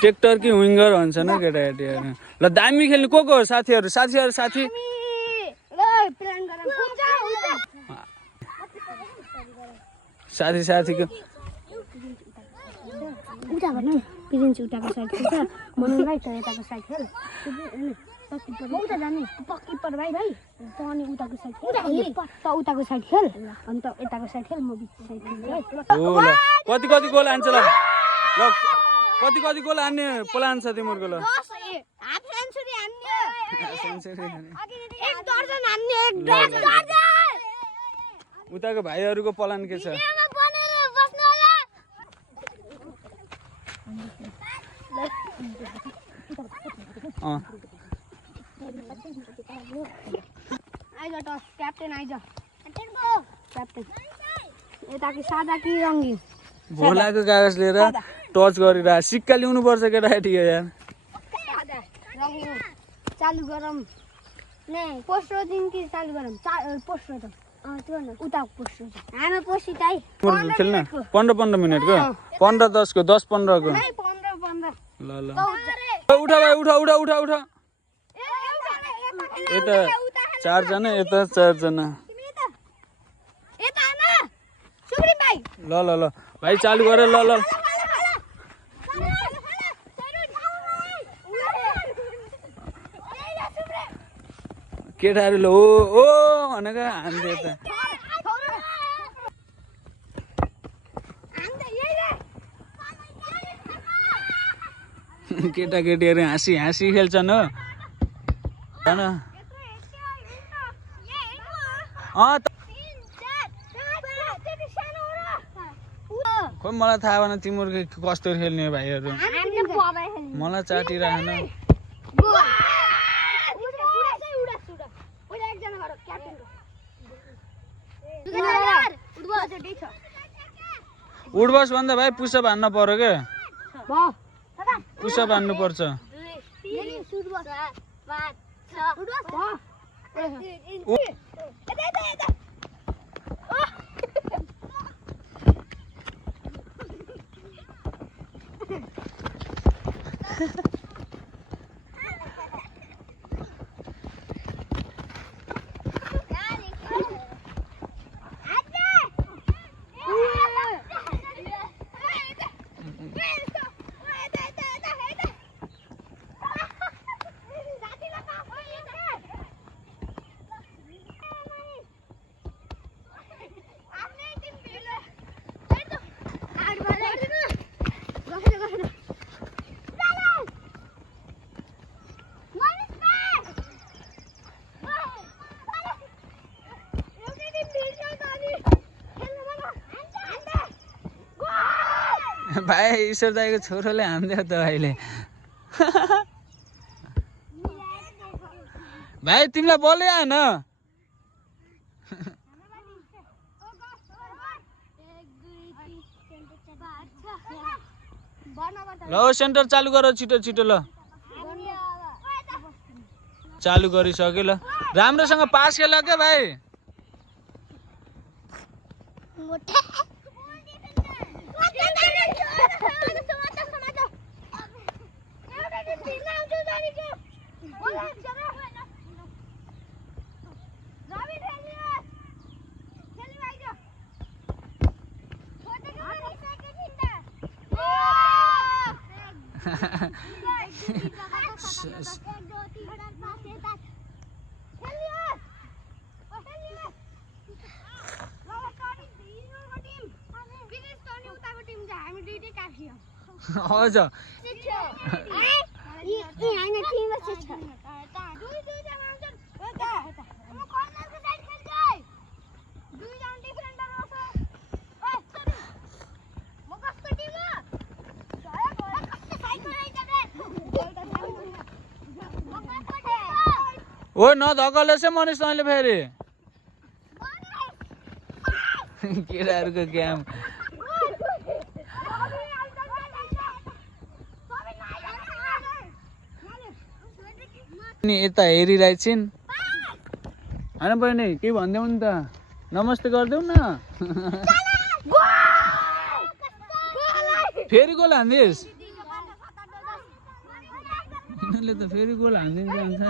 tractor कि winger भन्छ न केटाकेटीहरू ल दामी खेल्ने को हो साथीहरू साथीहरू साथी साथी साथीको पिरिन्स उताको साइड खेल्छ मनोलाई त यताको साइड खेल पक्किपर भाइ भाइ त अनि उताको साइड खेल त उताको साइड खेल अनि त यताको साइड खेल म बिच साइड खेल्छु हो ल कति कति गोल हान्छ ल ल कति कति गोल हान्ने प्लान छ तिम्रो ल 10 हाफ सेन्चुरी हान्ने एक दर्जन हान्ने एक दर्जन उताको भाइहरूको प्लान के छ आइज टस क्याप्टेन आइज क्याप्टेन यताको सादा कि रङ्गी भोलाको कागज लिएर टच गरेर सिक्का ल्याउनु पर्छ केटाकेटी यार रङ्गी चालु गरौँ नै पोस्टर दिन कि चालु गरौँ पोस्टर त उताको पोस्टर हामी पोस्टी चाहिँ खेल्न 15 मिनेटको 15 10 को 10 15 को 15 ल ल उठा भाइ उठा उठा उठा उठा यता 4 जना यता 4 जना ल ल ल भाइ चालु गरे ल ल केटाहरूले ओ ओ भनेको हान्दै यता केटाकेटीहरू हाँसी हाँसी खेल्छन् हो होइन खोइ मलाई थाहा भएन तिम्रो कस्तो खेल्ने भाइहरू मलाई चाटिरहेन उठबस भन्दा भाइ पुसअप हान्न पर्यो क्या पुसअप हान्नु पर्छ भाइ ईश्वर दाइको छोरोले हान्दियो त अहिले भाइ तिमीलाई बोले आएन ल सेन्टर चालु गर छिटो छिटो ल चालु गरिसक्यो ल राम्रोसँग पास खेल क्या भाइ हजुर ओ नधकले चाहिँ मनिष तैँले फेरि केटाहरूको गेम नि यता हेरिरहेछन् होइन बहिनी के भन्दैौ नि त नमस्ते गरिदेऊ न फेरि गोल हान्दिस् यिनीहरूले त फेरि गोल हानिदिन्छ